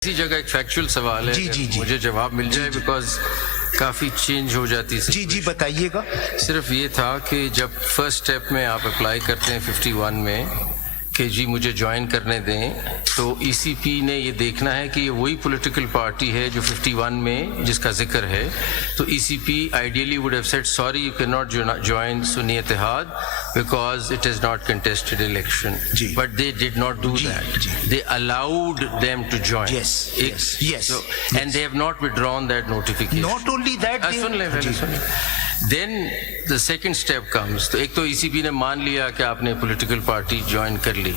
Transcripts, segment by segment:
इसी जगह एक फैक्चुअल सवाल है, जी। मुझे जवाब मिल जाए बिकॉज काफ़ी चेंज हो जाती है। जी बताइएगा। सिर्फ ये था कि जब फर्स्ट स्टेप में आप अप्लाई करते हैं 51 में कि जी मुझे ज्वाइन करने दें, तो ईसीपी ने ये देखना है कि ये वही पॉलिटिकल पार्टी है जो 51 में जिसका जिक्र है। तो ECP ideally would have said sorry you can not join Sunni Ittehad because it is not contested election, but they did not do that, they allowed them to join. Yes. And they have not withdrawn that notification. Not only that, Then the second step comes. तो एक तो ECP ने मान लिया कि आपने political party join कर ली।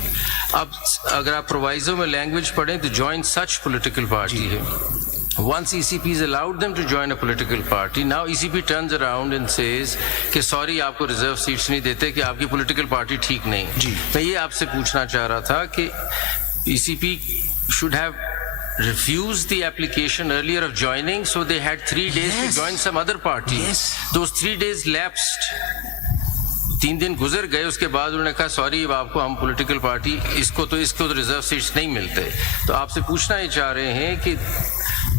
अब अगर आप प्रोवाइजो में लैंग्वेज पढ़ें तो ज्वाइन सच पॉलिटिकल पार्टी है। Once ECP has allowed them to join a political party, now ECP turns around and says कि सॉरी आपको रिजर्व सीट्स नहीं देते कि आपकी पॉलिटिकल पार्टी ठीक नहीं। मैं ये आपसे पूछना चाह रहा था कि ECP should have refused the application earlier of joining, so they had 3 days to join some other party. Those 3 days lapsed. 3 दिन गुजर गए, उसके बाद उन्होंने कहा सॉरी अब आपको हम पॉलिटिकल पार्टी इसको तो रिजर्व सीट्स नहीं मिलते। तो आपसे पूछना ही चाह रहे हैं कि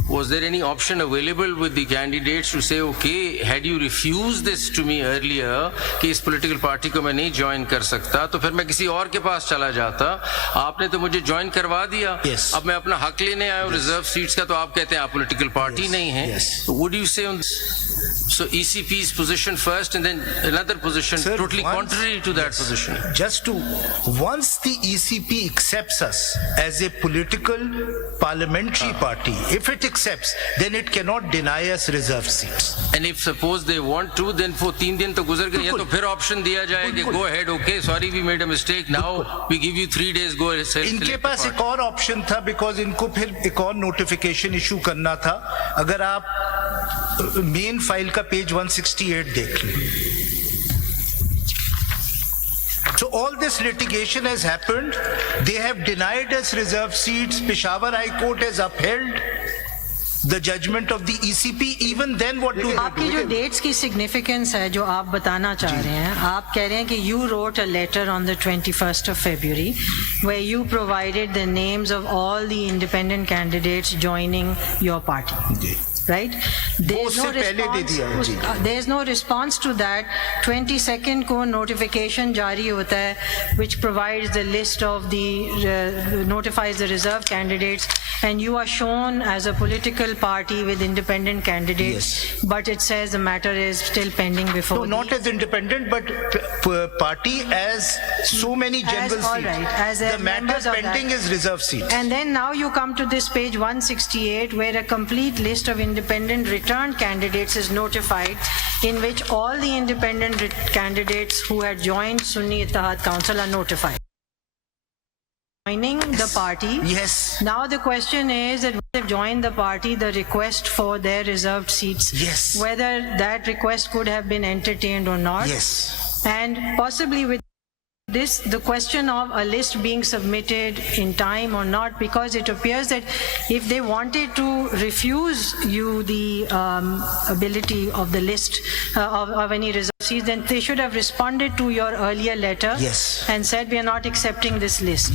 was there any option available with the candidates to say okay, had you refused this to me earlier कि इस पॉलिटिकल पार्टी को मैं नहीं ज्वाइन कर सकता तो फिर मैं किसी और के पास चला जाता, आपने तो मुझे ज्वाइन करवा दिया। अब मैं अपना हक लेने आया हूँ रिजर्व सीट्स का, तो आप कहते हैं आप पॉलिटिकल पार्टी नहीं है। What do you say on this? So ECP's position first and then another position totally contrary to that position. Once the ECP accepts us as a political parliamentary party, if it accepts, then it cannot deny us reserve seats. And if suppose they want to, then for 3 दिन तो गुजर गए, तो फिर option दिया जाए कि go ahead, okay, sorry we made a mistake, now we give you 3 days, go ahead. इनके पास एक और ऑप्शन था, बिकॉज इनको फिर एक और नोटिफिकेशन इशू करना था। अगर आप मेन फाइल का पेज 168 देख लें, so all this litigation has happened, they have denied us reserve seats, Peshawar High Court has upheld the judgment of the ECP, even then what do they do? आपकी जो dates की significance है जो आप बताना चाह रहे हैं, आप कह रहे हैं कि you wrote a letter on the 21st of February where you provided the names of all the independent candidates joining your party. Right? There's no response to that. 22nd को notification जारी होता है which provides the list of the notifies the reserve candidates, and you are shown as a political party with independent candidates, but it says the matter is still pending before. No, not as independent, but party as so many general seats. Right, as the matter pending is reserve seats. And then now you come to this page 168 where a complete list of independent returned candidates is notified, in which all the independent candidates who had joined Sunni Ittehad Council are notified. Joining the party. Now the question is that when they've joined the party, the request for their reserved seats, whether that request could have been entertained or not. And possibly with this, the question of a list being submitted in time or not, because it appears that if they wanted to refuse you the ability of the list of any reserve seats, then they should have responded to your earlier letter and said we are not accepting this list.